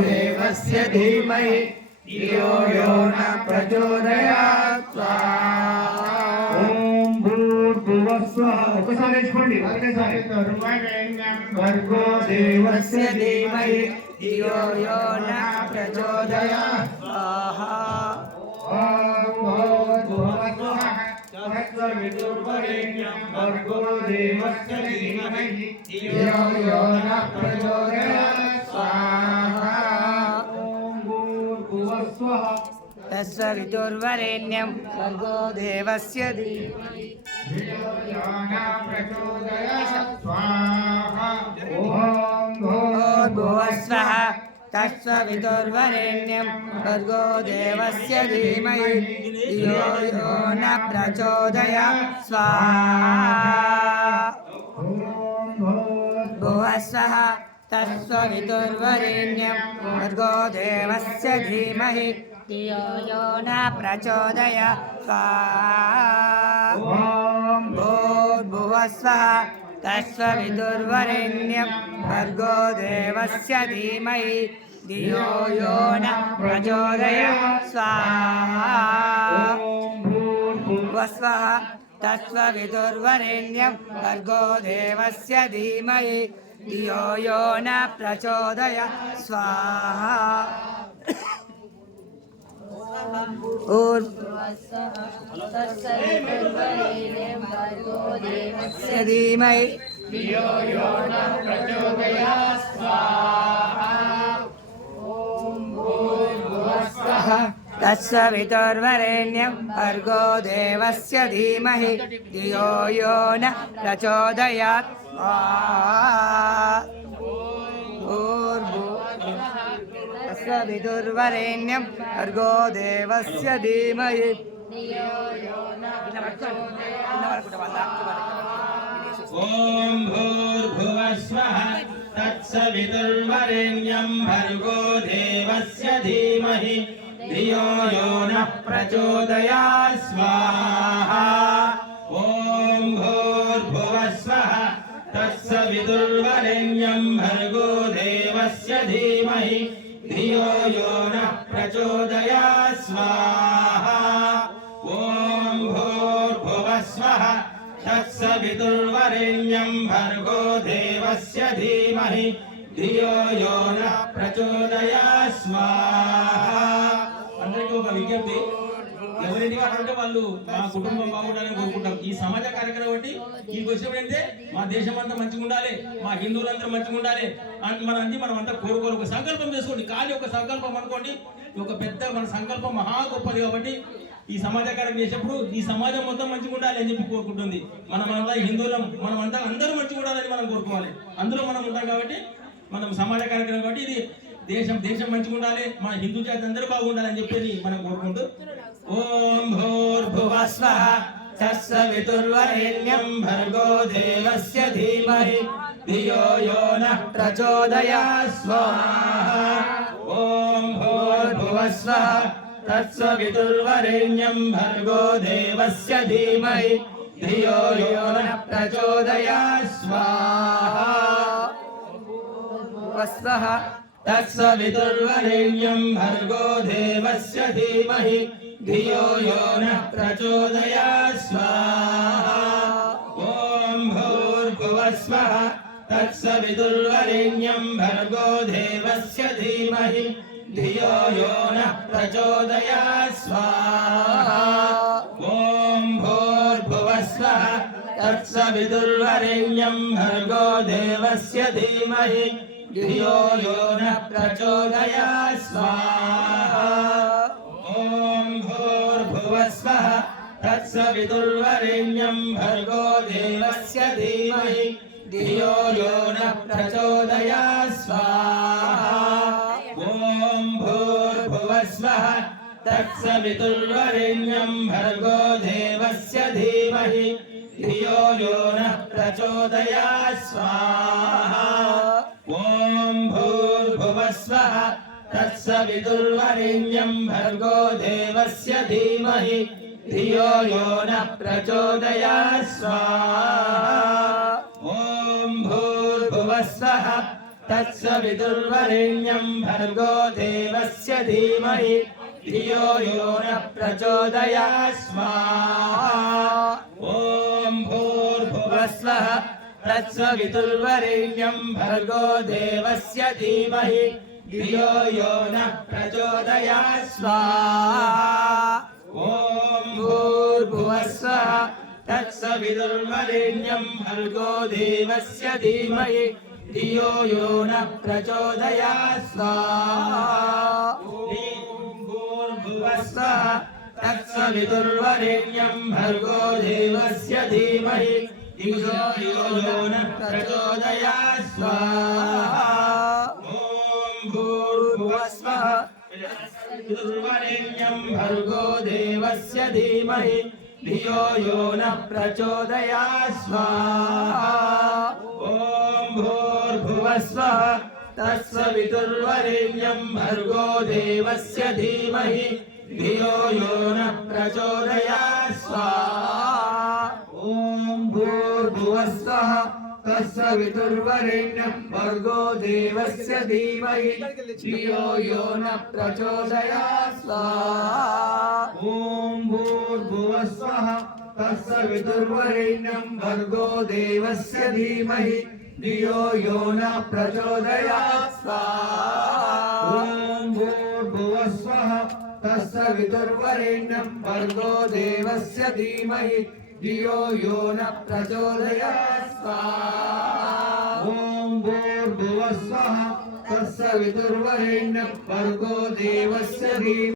देवस्य धीमहि धियो यो न प्रचोदयात् स्वाहा। ओम भूर्भुवः स्वः ఒకసారి చెప్పండి ఒకేసారి भर्गो देवस्य धीमहि धियो यो न प्रचोदयात् स्वाहा। भर्गो देवस्य धीमहि धियो यो न प्रचोदयात् स्वाहा। तत्सवितुर्वरेण्यं भर्गो देवस्य धीमहि धियो यो न प्रचोदयात् स्वाहा। ॐ भूर्भुवः स्वः तत्सवितुर्वरेण्यं भर्गो देवस्य धीमहि धियो यो न प्रचोदयात् स्वाहा। भुवः स्वः तत्सवितुर्वरेण्यं भर्गो देवस्य धीमहि धियो यो न प्रचोदयात् स्वाहा। भूर्भुवः स्वः तत्सवितुर्वरेण्यं भर्गो देवस्य धीमहि धियो यो न प्रचोदयात् स्वाहा। भूर्भुवः स्वः तत्सवितुर्वरेण्यं भर्गो देवस्य धीमहि धियो यो न प्रचोदयात् स्वाहा। तत्सवितुर्वरेण्यं धीमहि धियो यो न प्रचोदयात् स्वाहा। तत्सवितुर्वरेण्यं भर्गो देवस्य धीमहि धियो यो न प्रचोदयात् तत्सवितुर्वरेण्यं भर्गो देवस्य धीमहि धियो यो न प्रचोदयात्। ओम भूर्भुवः स्वः तत्सवितुर्वरेण्यं भर्गो देवस्य धीमहि धियो यो नः प्रचोदयात् स्वाहा। ओम भूर्भुवः स्वः तत्सवितुर्वरेण्यं भर्गो देवस्य धीमहि धियो यो नः प्रचोदयात् स्वाहा। ओम भूर्भुवः स्वः तत्सवितुर्वरेण्यं भर्गो देवस्य धीमहि धियो यो नः प्रचोदयात् स्वाहा। అందరికీ ఒక విజ్ఞప్తి, ఎవరింటి అంటే వాళ్ళు మా కుటుంబం బాగుండాలని కోరుకుంటాం. ఈ సమాజ కార్యక్రమం బట్టి ఈ క్వశ్చన్ ఏంటంటే మా దేశం అంతా మంచిగా ఉండాలి, మా హిందువులందరూ మంచిగా ఉండాలి అని మనం అంతా కోరుకోరు. ఒక సంకల్పం చేసుకోండి, కానీ ఒక సంకల్పం అనుకోండి, ఒక పెద్ద మన సంకల్పం మహా గొప్పది. కాబట్టి ఈ సమాజ కార్యక్రమం చేసేప్పుడు ఈ సమాజం మొత్తం మంచిగా ఉండాలి అని చెప్పి కోరుకుంటుంది. మనమంతా హిందువులం, మనమంతా అందరూ మంచిగా ఉండాలని మనం కోరుకోవాలి. అందులో మనం ఉంటాం కాబట్టి మనం సమాజ కార్యక్రమం కాబట్టి ఇది దేశం మంచిగా ఉండాలి, మన హిందూ జాతి అందరూ బాగుండాలని చెప్పేసి మనం కోరుకుంటూ ఓం భూర్భువః స్వః తత్సవితుర్వరేణ్యం భర్గో దేవస్య ధీమహి ధియో యో నః ప్రచోదయాత్ స్వాహా. ఓం భూర్భువః స్వః తత్సవితుర్వరేణ్యం భర్గో దేవస్య ధీమహి ధియో యో నః ప్రచోదయాత్ స్వాహా. స్వః तत्सवितुर्वरेण्यं भर्गो देवस्य धीमहि धियो यो नः प्रचोदयात् स्वाहा. ॐ भूर्भुवः स्वः तत्सवितुर्वरेण्यं भर्गो देवस्य धीमहि धियो यो नः प्रचोदयात् स्वाहा. ॐ भूर्भुवः स्वः तत्सवितुर्वरेण्यं भर्गो देवस्य धीमहि धियो यो नः प्रचोदयात् स्वाहा. ॐ भूर्भुवः स्वः तत्सवितुर्वरेण्यं भर्गो देवस्य धीमहि धियो यो नः प्रचोदयात् स्वाहा. ॐ भूर्भुवः स्वः तत्सवितुर्वरेण्यं भर्गो देवस्य धीमहि धियो यो नः प्रचोदयात् स्वाहा. ॐ भूर्भुवः स्वः तत्सवितुर्वरेण्यं भर्गो देवस्य धीमहि धियो यो नः प्रचोदयात् स्वाहा. ॐ भूर्भुवः स्वः तत्सवितुर्वरेण्यं भर्गो देवस्य धीमहि धियो यो न प्रचोदयात् स्वाहा ॐ भूर्भुवस्वः तत्सवितुर्वरेण्यं भर्गो देवस्य धीमहि धियो यो न प्रचोदयात् स्वाहा ॐ भूर्भुवस्वः तत्सवितुर्वरेण्यं भर्गो देवस्य धीमहि धियो यो न प्रचोदयात् स्वाहा भूर्भुवस्वः तत्सवितुर्वरेण्यं भर्गो देवस्य धीमहि धियो यो न प्रचोदयात् स्वाहा ॐ भूर्भुवस्वः तत्सवितुर्वरेण्यं भर्गो देवस्य धीमहि धियो यो न प्रचोदयात् स्वाहा ॐ भूर्भुवस्वः तत्सवितुर्वरेण्यं भर्गो देवस्य धीमहि धियो यो न प्रचोदयात् स्वाहा ॐ भूर्भुवस्वः तत्सवितुर्वरेण्यं भर्गो देवस्य धीमहि धियो यो न प्रचोदयात् स्वाहा ॐ भूर्भुवस्वः तत्सवितुर्वरेण्यं भर्गो देवस्य धीमहि धियो यो न प्रचोदयात् स्वाहा ॐ भूर्भुवस्वः तत्सवितुर्वरेण्यं भर्गो देवस्य धीमहि धियो यो न प्रचोदयात् स्वाहा ॐ भूर्भुवस्वः तत्सवितुर्वरेण्यं भर्गो देवस्य धीमहि